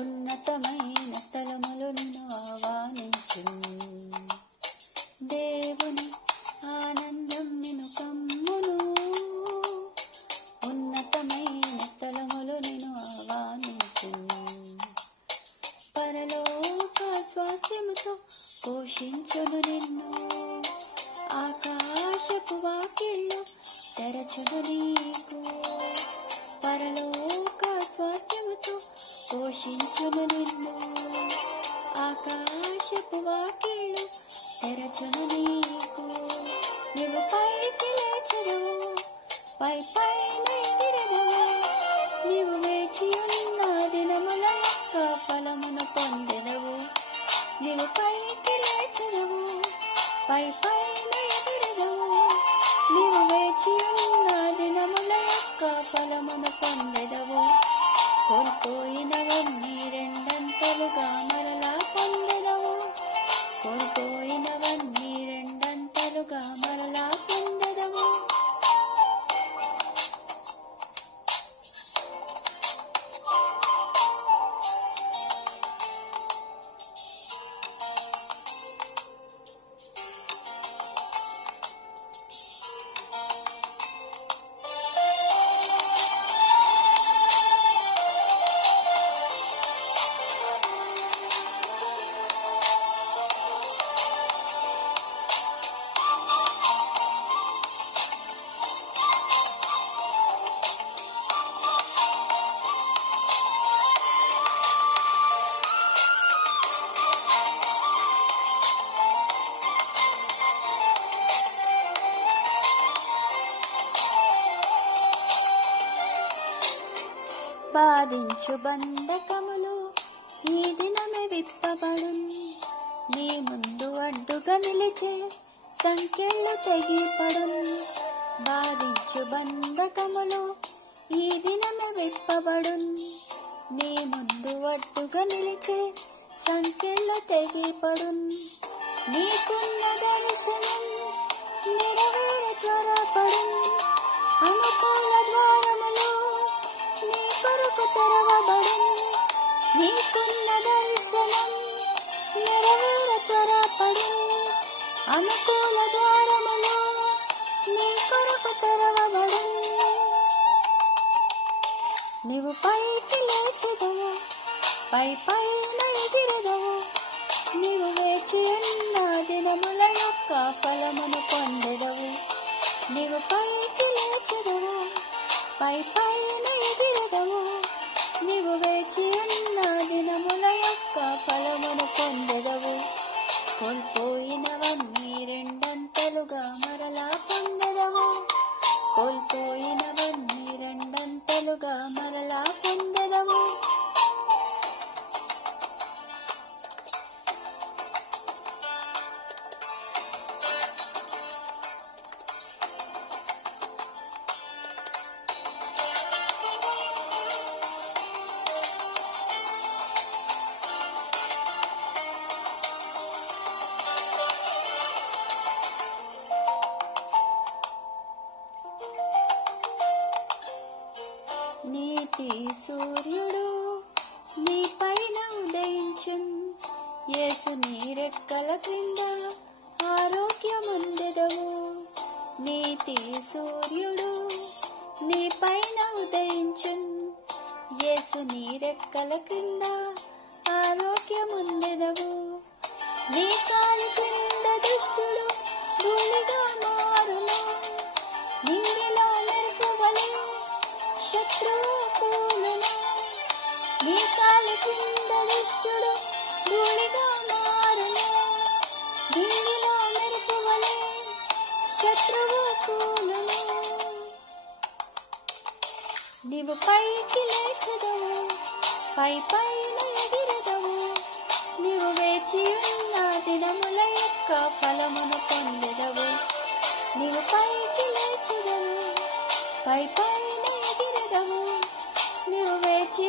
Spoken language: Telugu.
ఉన్నతమైన స్థలములు నిన్ను ఆహ్వానించును. దేవుని ఆనందం నిన్ను కమ్మును. ఉన్నతమైన స్థలములు నిన్ను ఆహ్వానించును. పరలోక స్వాస్థ్యముతో పోషించును నిన్ను. ఆకాశపు వాకిళ్ళు తెరచును నీకు. పరలోక స్వాస్థ్యముతో పోషించును నిన్ను. ఆకాశపు వాకిళ్ళు తెరచును నీకు. నీవు పైకి లేచెదవు, పై పైన ఎగిరెదవు. నీవు వేచి ఉన్న దినముల యొక్క ఫలమును పొందెదవు. నీవు పైకి లేచెదవు, పై పైన ఎగిరెదవు. నీవు వేచి ఉన్న దినముల యొక్క ఫలమును పొందెదవు. కోల్పోయినవన్నీ రెండంతలుగా మరలా పొందెదవు. కోల్పోయినవన్నీ రెండంతలుగా మరలా పొందెదవు. బాధించు బంధకములు ఈ దినమే విప్పబడును. నీ ముందు అడ్డుగా నిలిచే సంఖ్యలు తెగిపడును. బాధించు బంధకములు ఈ దినమే విప్పబడును. నీ ముందు అడ్డుగా నిలిచే సంఖ్యలు తెగిపడును. నీకున్న దర్శనం నెరవేర త్వరపడును. అనుకూల ద్వారములు నీ కొరకు తెరవబడును. నీకున్న దర్శనం నెరవేర త్వరపడును. అనుకూల ద్వారములు నీ కొరకు తెరవబడును. నీవు పైకి లేచెదవు, పై పైన ఎగిరెదవు. నీవు వేచి ఉన్న దినముల యొక్క ఫలమును పొందెదవు. నీవు పైకి లేచెదవు, పై పైన ఎగిరెదవు. నీవు వేచి ఉన్న దినముల యొక్క ఫలమును పొందెదవు. కోల్పోయినవన్నీ రెండంతలుగా మరలా పొందెదవు. కోల్పోయినవన్నీ రెండంతలుగా మరలా పొందెదవు. నీతి సూర్యుడు నీ పైన ఉదయించున్. యేసు నీ రెక్కల క్రింద ఆరోగ్యముందెదవు. నీతి సూర్యుడు నీ పైన ఉదయించున్. యేసు నీ రెక్కల క్రింద ఆరోగ్యముందెదవు. నీ కాలు క్రింద దుష్టుడు ధూళిగా మారును. నింగిలో మెరుపువలె శత్రువు కూలును. నీ కాలు కింద దుష్టుడు ధూళిగా మారును. నింగిలో మెరుపువలె శత్రువు కూలును. నీవు పైకి లేచెదవు, పై పైన ఎగిరెదవు. నీవు వేచి ఉన్న దినముల యొక్క ఫలమును పొందెదవు. నీవు పైకి లేచెదవు, పై పైన ఎగిరెదవు. నీవు వేచి